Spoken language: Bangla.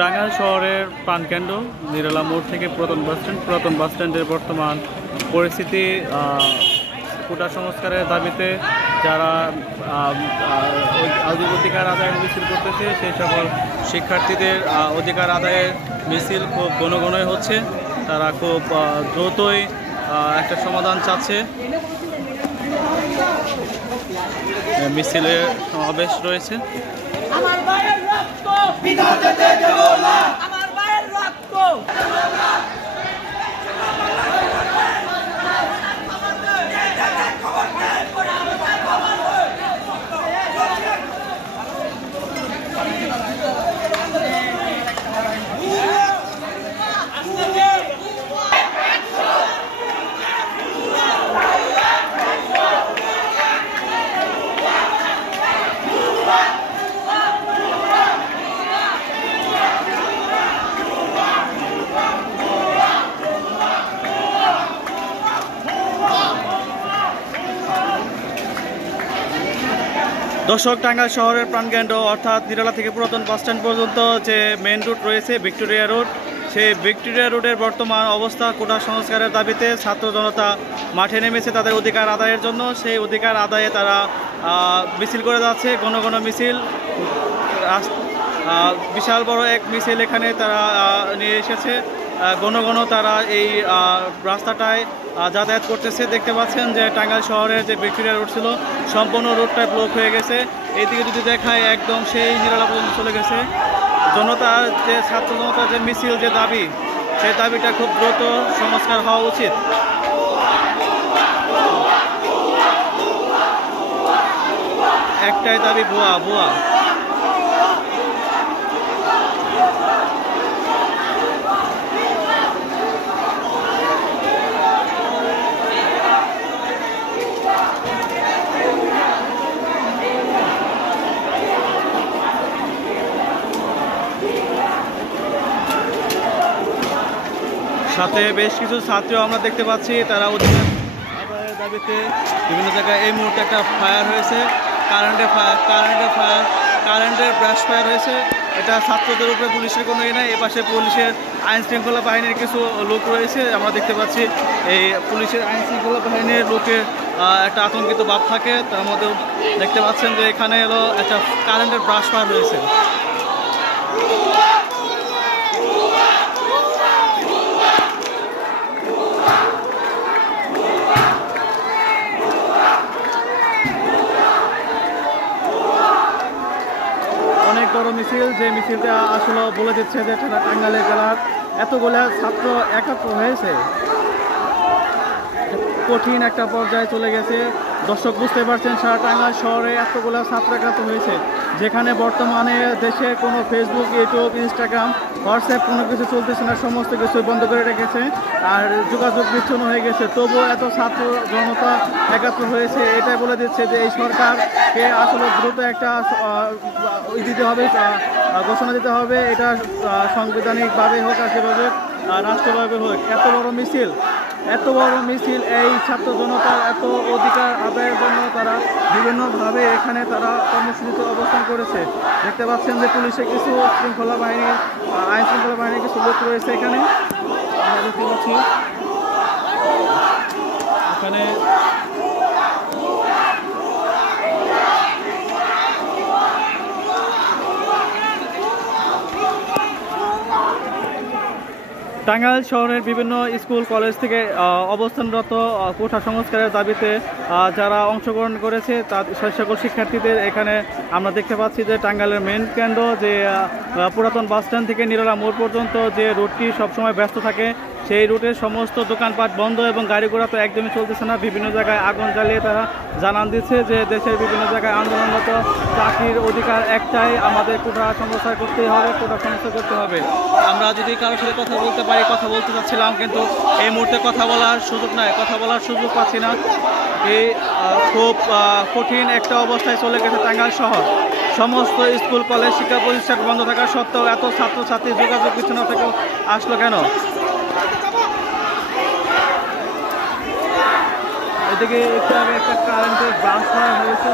টাঙ্গাইল শহরের প্রাণকেন্দ্র নিরালা মোড় থেকে পুরাতন বাস স্ট্যান্ডের বর্তমান পরিস্থিতি কোটা সংস্কারের দাবিতে যারা অধিকার আদায়ের মিছিল করতেছে সেই সকল শিক্ষার্থীদের অধিকার আদায়ের মিছিল খুব ঘন হচ্ছে। তারা খুব দ্রুতই একটা সমাধান চাচ্ছে। মিছিলের সমাবেশ রয়েছে। আমার ভাইয়ের রক্ত বিধা যেতে দেব না, আমার ভাইয়ের রক্ত দর্শক, টাঙ্গাইল শহরের প্রাণকেন্দ্র অর্থাৎ নিরালা থেকে পুরাতন বাস স্ট্যান্ড পর্যন্ত যে মেন রুট রয়েছে ভিক্টোরিয়া রোড, সেই ভিক্টোরিয়া রোডের বর্তমান অবস্থা কোটা সংস্কারের দাবিতে ছাত্র জনতা মাঠে নেমেছে তাদের অধিকার আদায়ের জন্য। সেই অধিকার আদায়ে তারা মিছিল করে যাচ্ছে, ঘন মিছিল, বিশাল বড় এক মিছিল এখানে তারা নিয়ে এসেছে। ঘন তারা এই রাস্তাটায় যাতায়াত করতেছে। দেখতে পাচ্ছেন যে টাঙ্গাইল শহরের যে ভিক্টোরিয়া রোড ছিল সম্পূর্ণ রোডটা ব্লক হয়ে গেছে। এইদিকে যদি দেখায় একদম সেই নিরালা পর্যন্ত চলে গেছে। জনতার যে ছাত্র জনতার যে মিছিল, যে দাবি, সেই দাবিটা খুব দ্রুত সংস্কার হওয়া উচিত। একটাই দাবি, ভুয়া। সাথে বেশ কিছু ছাত্রীও আমরা দেখতে পাচ্ছি, তারা অধিকার আদায়ের দাবিতে বিভিন্ন জায়গায় এই মুহূর্তে একটা ফায়ার হয়েছে, কারেন্টের ব্রাশ ফায়ার হয়েছে। এটা ছাত্রদের উপরে পুলিশের কোনো নাই। এপাশে পুলিশের আইন শৃঙ্খলা বাহিনীর কিছু লোক রয়েছে। আমরা দেখতে পাচ্ছি এই পুলিশের আইন শৃঙ্খলা বাহিনীর লোকের একটা আতঙ্কিত ভাব থাকে। তার মধ্যেও দেখতে পাচ্ছেন যে এখানে এলো একটা কারেন্টের ব্রাশ ফায়ার হয়েছে। অনেক বড় মিছিল, যে মিছিলটা আসলে বলে দিচ্ছে যে টাঙ্গাইল জেলার এতগুলা ছাত্র একাত্র হয়েছে, কঠিন একটা পর্যায়ে চলে গেছে। দর্শক বুঝতে পারছেন, সারা টাঙ্গাইল শহরে এতগুলা ছাত্র একাত্র হয়েছে, যেখানে বর্তমানে দেশে কোনো ফেসবুক, ইউটিউব, ইনস্টাগ্রাম, হোয়াটসঅ্যাপ কোনো কিছু চলতেছে না, সমস্ত কিছু বন্ধ করে রেখেছে আর যোগাযোগ বিচ্ছিন্ন হয়ে গেছে। তবুও এত ছাত্র জনতা একাত্র হয়েছে, এটাই বলে দিচ্ছে যে এই সরকারকে আসলে দ্রুত একটা দিতে হবে, ঘোষণা দিতে হবে। এটা সাংবিধানিকভাবে হোক আর সেভাবে রাষ্ট্রভাবে হোক। এত বড় মিছিল এই ছাত্র জনতার এত অধিকার আদায়ের জন্য তারা বিভিন্নভাবে এখানে তারা কর্মসূচিতে অবস্থান করেছে। দেখতে পাচ্ছেন যে পুলিশের কিছু আইন শৃঙ্খলা বাহিনীর কিছু লোক রয়েছে এখানে। আমরা দেখতে পাচ্ছি এখানে টাঙ্গাইল শহরের বিভিন্ন স্কুল কলেজ থেকে অবস্থানরত কোটা সংস্কারের দাবিতে যারা অংশগ্রহণ করেছে সেই সকল শিক্ষার্থীদের এখানে আমরা দেখতে পাচ্ছি যে টাঙ্গাইলের মেন কেন্দ্র যে পুরাতন বাস স্ট্যান্ড থেকে নিরালা মোড় পর্যন্ত যে রুটটি সবসময় ব্যস্ত থাকে, সেই রুটের সমস্ত দোকানপাট বন্ধ এবং গাড়ি ঘোড়া তো একদমই চলতেছে না। বিভিন্ন জায়গায় আগুন জ্বালিয়ে তারা জানান দিচ্ছে যে দেশের বিভিন্ন জায়গায় আন্দোলনরত চাকরির অধিকার একটাই, আমাদের কোটা সংস্কার করতেই হবে, কোটা সংস্কার করতে হবে। আমরা যদি কারোর সাথে কথা বলতে পারি, কথা বলতে চাচ্ছিলাম, কিন্তু এই মুহূর্তে কথা বলার সুযোগ নাই, কথা বলার সুযোগ পাচ্ছি না। এই খুব কঠিন একটা অবস্থায় চলে গেছে টাঙ্গাইল শহর। সমস্ত স্কুল কলেজ শিক্ষা প্রতিষ্ঠান বন্ধ থাকা সত্ত্বেও এত ছাত্রছাত্রী যোগাযোগ বিচ্ছিন্ন থেকে আসলো কেন? এদিকে একটু আগে একটা কারেন্টের ব্রাঞ্চ করা হয়েছে।